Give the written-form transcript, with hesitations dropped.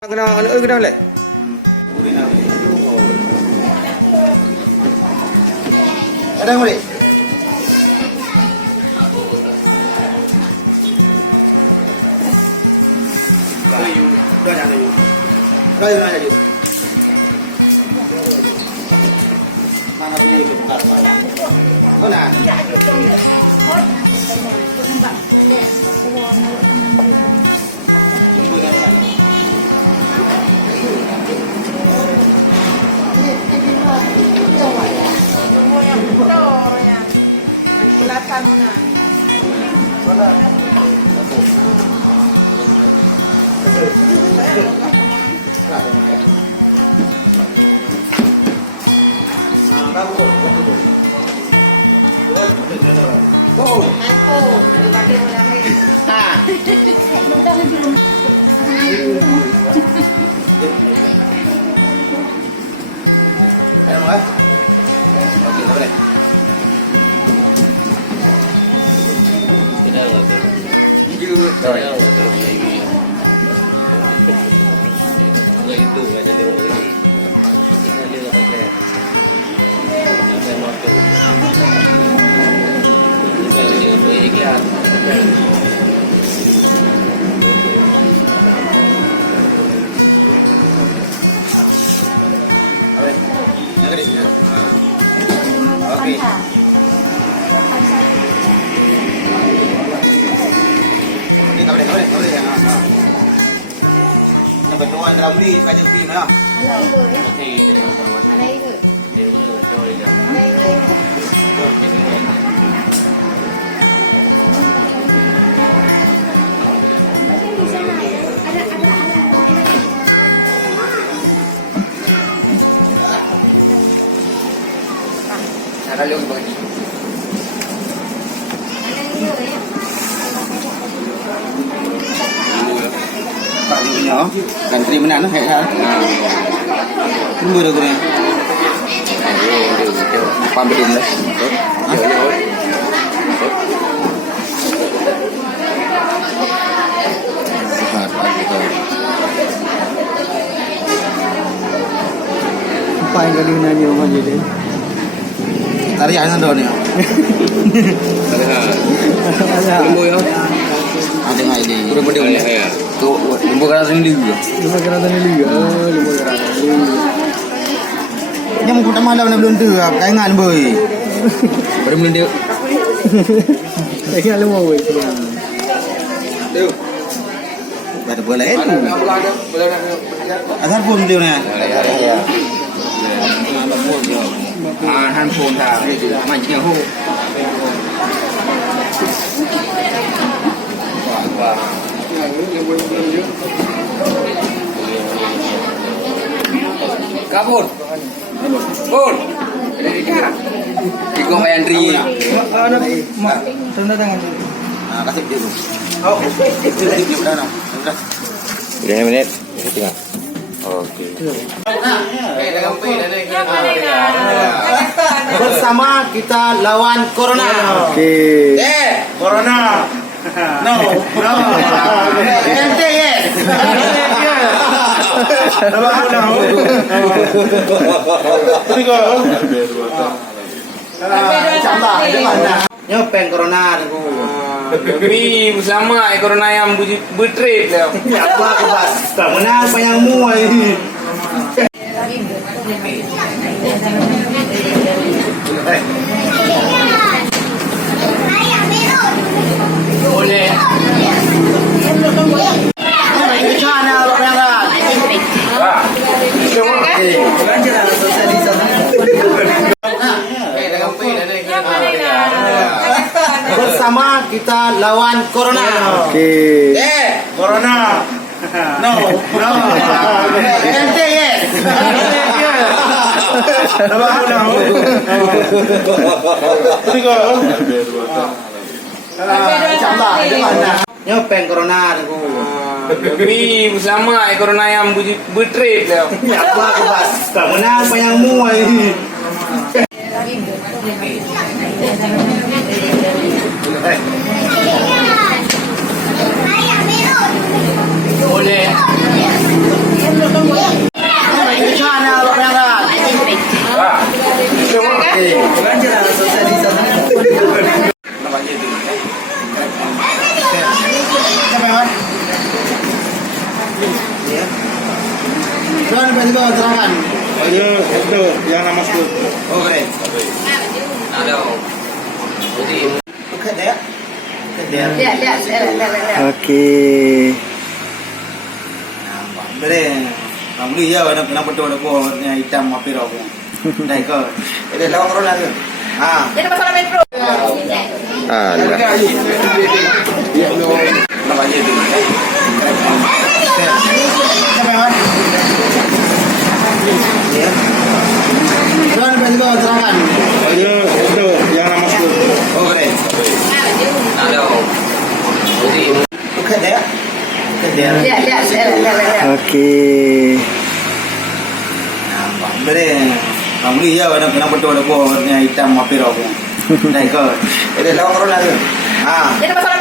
Kena boleh? Ada boleh? Mana punya itu bukan? Oh nah. Oke, boleh. Itu ada lewat lagi. Kita lewat aja. Kita masuk. Kita lewat iklan. Oke. Yang di sini. Oke. Ini tak boleh ya. Yang kedua dalam beli kaji kopi mana? Okey, dari kawan. Dari mana? Dari mana? Ada lagi bagi. Pak punya, kan terima mana nak hek. Tunggu dah guna. Pambitin lah. Apa yang kali nanya orang jadi? Tarik anak dua ni. Ada. Lembu ya. Ada ngai di. Kurang pada mana ya? Tu lembu kerana sini juga. Lima keratan ini juga. Lima keratan ini. Yang aku tak malam nak belum tu, kaya ngan boy. Pada belum dia. Saya lima boy. Tu. Ada boleh tu. Asal pun dia ni. Ya. Handphone dah. Macam ho. Kabur. Bun. Ada di mana? Di Gong Andri. Ada mak. Tanda tangan. Kasih dia tu. Oh. Dia dah. Berapa minit? Tengah. Okey. Bersama kita lawan corona. Okey. Corona. No. Ente yes. Nyo pen corona tu. Kami bersama corona yang bertrip dah. Apa aku bas? Tak menang banyak mu ai. Boleh. Bersama kita lawan corona. Okey. Corona. No. Ente yes. Nyo pen corona tu. Kami bersama corona yang bertrip dah. Apa aku bas? Tak menang banyak mu ai. Boleh. Ya. Tuan tiba-tiba terangkan. Itu yang nama school. Oh keren. Ada. Jadi Bukan ya? Bukan ya? Oke. Keren. Kamu lihat nak betul aku hitam apa rau. Dah ke. Ada lawan orang lagi. Ah. Dia dapat salah metro. Alah. namanya itu. Siapa yang Ya. Tuan tiba-tiba terangkan. Itu yang nama school. Oh keren. Ada. Jadi Bukan ya? Bukan ya? Oke. Keren. Kamu lihat nak betul aku hitam apa rau. Dah ke. Ada lawan orang lagi. Ah. Dia dapat salah